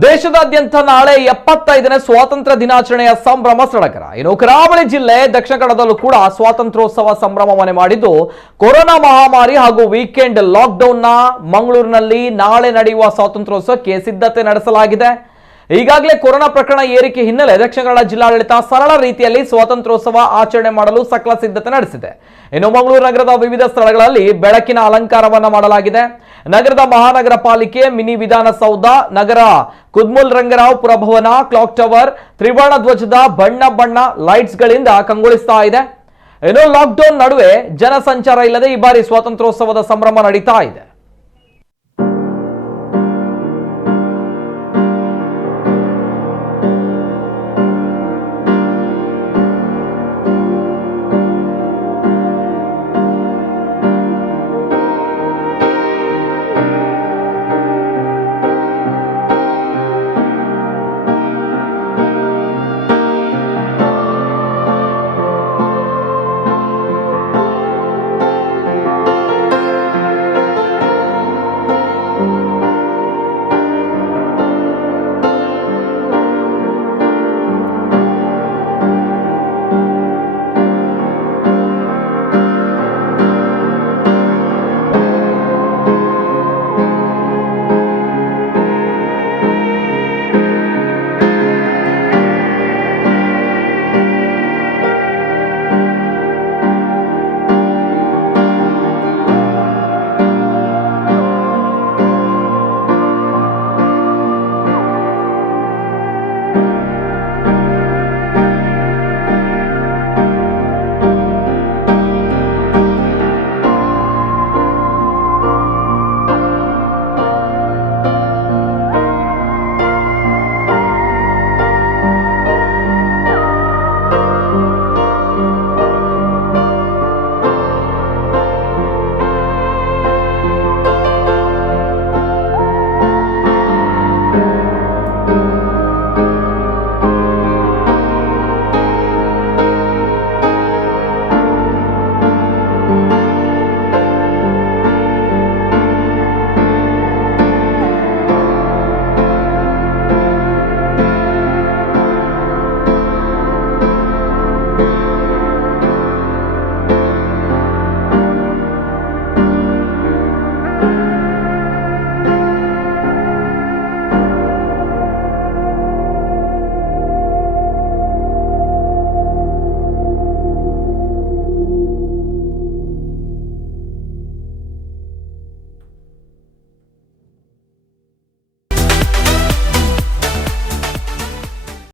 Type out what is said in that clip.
ದೇಶದಾದ್ಯಂತ ನಾಳೆ 75ನೇ ಸ್ವಾತಂತ್ರ್ಯ ದಿನಾಚರಣೆಯ ಸಂಭ್ರಮ ಸಡಗರ. ಇನ್ನು ಕರಾವಳಿ ಜಿಲ್ಲೆ ದಕ್ಷಿಣ ಕನ್ನಡದಲ್ಲೂ ಕೂಡ ಸ್ವಾತಂತ್ರ್ಯೋತ್ಸವ ಸಂಭ್ರಮ ಮನೆ ಮಾಡಿದ್ದು, ಕೊರೋನಾ ಮಹಾಮಾರಿ ಹಾಗೂ ವೀಕೆಂಡ್ ಲಾಕ್ಡೌನ್ನ ಮಂಗಳೂರಿನಲ್ಲಿ ನಾಳೆ ನಡೆಯುವ ಸ್ವಾತಂತ್ರ್ಯೋತ್ಸವಕ್ಕೆ ಸಿದ್ಧತೆ ನಡೆಸಲಾಗಿದೆ. ಈಗಾಗಲೇ ಕೊರೋನಾ ಪ್ರಕರಣ ಏರಿಕೆ ಹಿನ್ನೆಲೆ ದಕ್ಷಿಣ ಕನ್ನಡ ಜಿಲ್ಲಾಡಳಿತ ಸರಳ ರೀತಿಯಲ್ಲಿ ಸ್ವಾತಂತ್ರ್ಯೋತ್ಸವ ಆಚರಣೆ ಮಾಡಲು ಸಕಲ ಸಿದ್ಧತೆ ನಡೆಸಿದೆ. ಇನ್ನು ಮಂಗಳೂರು ನಗರದ ವಿವಿಧ ಸ್ಥಳಗಳಲ್ಲಿ ಬೆಳಕಿನ ಅಲಂಕಾರವನ್ನ ಮಾಡಲಾಗಿದೆ. ನಗರದ ಮಹಾನಗರ ಪಾಲಿಕೆ, ಮಿನಿ ವಿಧಾನಸೌಧ, ನಗರ ಕುದ್ಮುಲ್ ರಂಗರಾವ್ ಪುರಭವನ, ಕ್ಲಾಕ್ ಟವರ್ ತ್ರಿವರ್ಣ ಧ್ವಜದ ಬಣ್ಣ ಲೈಟ್ಸ್ ಗಳಿಂದ ಕಂಗೊಳಿಸ್ತಾ ಇದೆ. ಇನ್ನು ಲಾಕ್ಡೌನ್ ನಡುವೆ ಜನಸಂಚಾರ ಇಲ್ಲದೆ ಈ ಬಾರಿ ಸ್ವಾತಂತ್ರ್ಯೋತ್ಸವದ ಸಂಭ್ರಮ ನಡೀತಾ ಇದೆ.